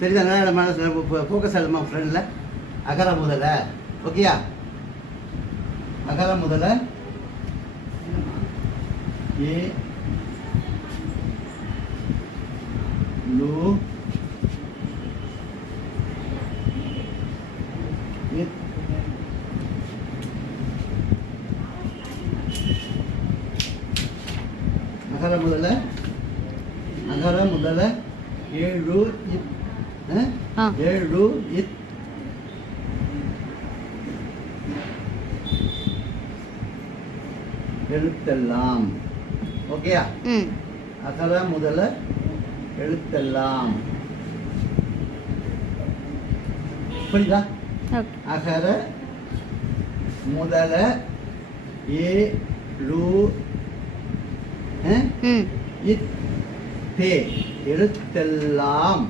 தெரியுதா? மனசில் ஃபோக்கஸ் ஆகுமா ஃப்ரெண்டில்? அகர முதல்ல ஓகேயா? அகர முதல்ல ஏ லு இத் அகர முதல்ல ஏழு இத் ஏழு இத் எழுத்தெல்லாம் ஓகேயா? அகர முதல எழுத்தெல்லாம் புரியுதா? அகர முதல ஏழு இத் எழுத்தெல்லாம்